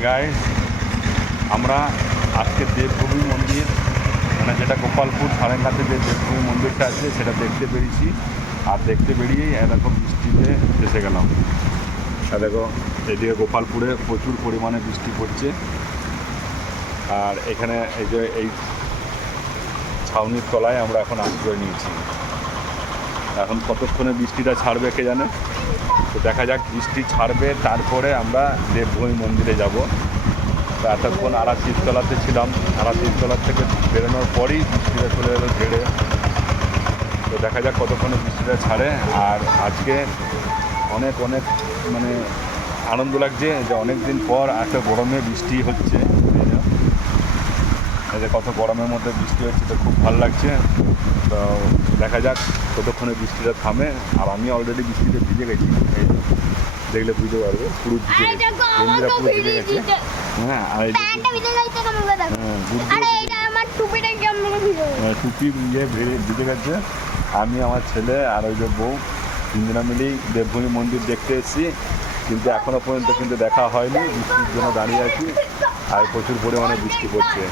Guys, আমরা আজকে দেবভূমি মন্দির মানে যেটা গোপালপুর সারেঙ্গাতে যে দেবভূমি মন্দিরটা আছে সেটা দেখতে পেরেছি। আর দেখতে বেরিয়েই এরকম বৃষ্টিতে ফেসে গেলাম। দেখো এদিকে গোপালপুরে প্রচুর পরিমাণে বৃষ্টি পড়ছে। আর এখানে এই যে এই ছাউনির তলায় আমরা এখন আশ্রয় নিয়েছি। এখন কতক্ষণে বৃষ্টিটা ছাড়বে কে জানে। তো দেখা যাক, বৃষ্টি ছাড়বে তারপরে আমরা দেবভূমি মন্দিরে যাব। তো এতক্ষণ আড়াতীরতলাতে ছিলাম, আড়াতীরতলার থেকে বেরোনোর পরেই বৃষ্টিটা চলে এলো ঝেড়ে। তো দেখা যাক কতক্ষণে বৃষ্টিটা ছাড়ে। আর আজকে অনেক অনেক মানে আনন্দ লাগছে যে অনেক দিন পর এত গরমে বৃষ্টি হচ্ছে। এই যে কত গরমের মধ্যে বৃষ্টি হচ্ছে, তো খুব ভালো লাগছে। তো দেখা যাক কতক্ষণে বৃষ্টিটা থামে। আর আমি অলরেডি বৃষ্টিতে ভিজে গেছি, এই দেখলে বুঝতে পারবে পুরো ভিজে গেছে, পুরো ভিজে গেছে। হ্যাঁ, আর টুপি ভিজে গেছে। আমি, আমার ছেলে আর ওই যে বউ, তিনজনা মিলেই দেবভূমি মন্দির দেখতে এসেছি। কিন্তু এখনও পর্যন্ত কিন্তু দেখা হয়নি, বৃষ্টির জন্য দাঁড়িয়ে আছি। আর প্রচুর পরিমাণে বৃষ্টি পড়ছে,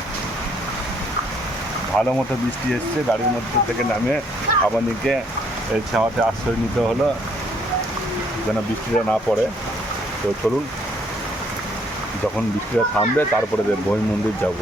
ভালো মতো বৃষ্টি এসছে। গাড়ির মধ্যে থেকে নামে আমাদেরকে এই ছাওয়াতে আশ্রয় নিতে হলো যেন বৃষ্টিটা না পড়ে। তো চলুন, যখন বৃষ্টিটা থামবে তারপরে দেবভূমি মন্দির যাব।